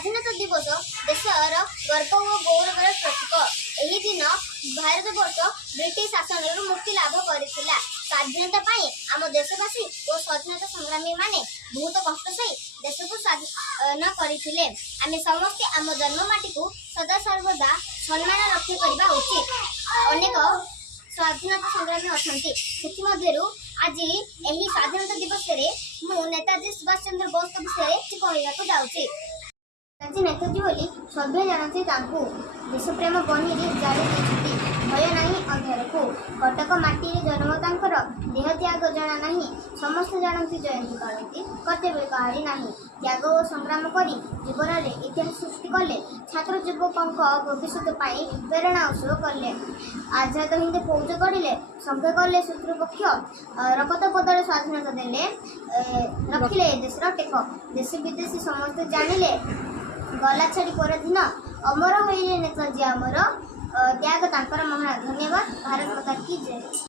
स्वाधीनता दिवस देशर गर्व और गौरवर प्रतीक। यही दिन भारतवर्ष ब्रिटिश शासन मुक्ति लाभ करथिला। स्वाधीनता पाई आम देशवासी और स्वाधीनता संग्रामी माने बहुत कष्ट सही देश को स्वाधीन करथिले। आमे समस्त आम जन्ममाटी को सदा सर्वदा सम्मान रक्षा करबा उचित। अनेक स्वाधीनता संग्रामी अछंती सेति मध्यरु आज एही स्वाधीनता दिवस रे मु नेताजी सुभाष चंद्र बोस विषय कहवा को जाऊँगी। नेताजी नेताजी बोली सभ्य जानती तांकू देशप्रेम बनी जारी भय नहीं अंधार को कटक माटी जन्म तांकर देह त्याग जना नहीं समस्त जानती जयंती करती कर्तव्य कहाड़ी नहीं त्याग और संग्राम करी जीवन में इतिहास सृष्टि कले छात्र युवकों भविष्य प्रेरणा उत्सव कले आजाद हिंद फौज गढ़ले संख्या कले शत्रुपक्ष रकत बदल स्वाधीनता देले रखिले देशर टेक देश विदेशी समस्त जानिले गला छाड़ी परदिन अमर होइले नेताजी आमर त्याग तांकर महान। धन्यवाद। भारत माता की जय।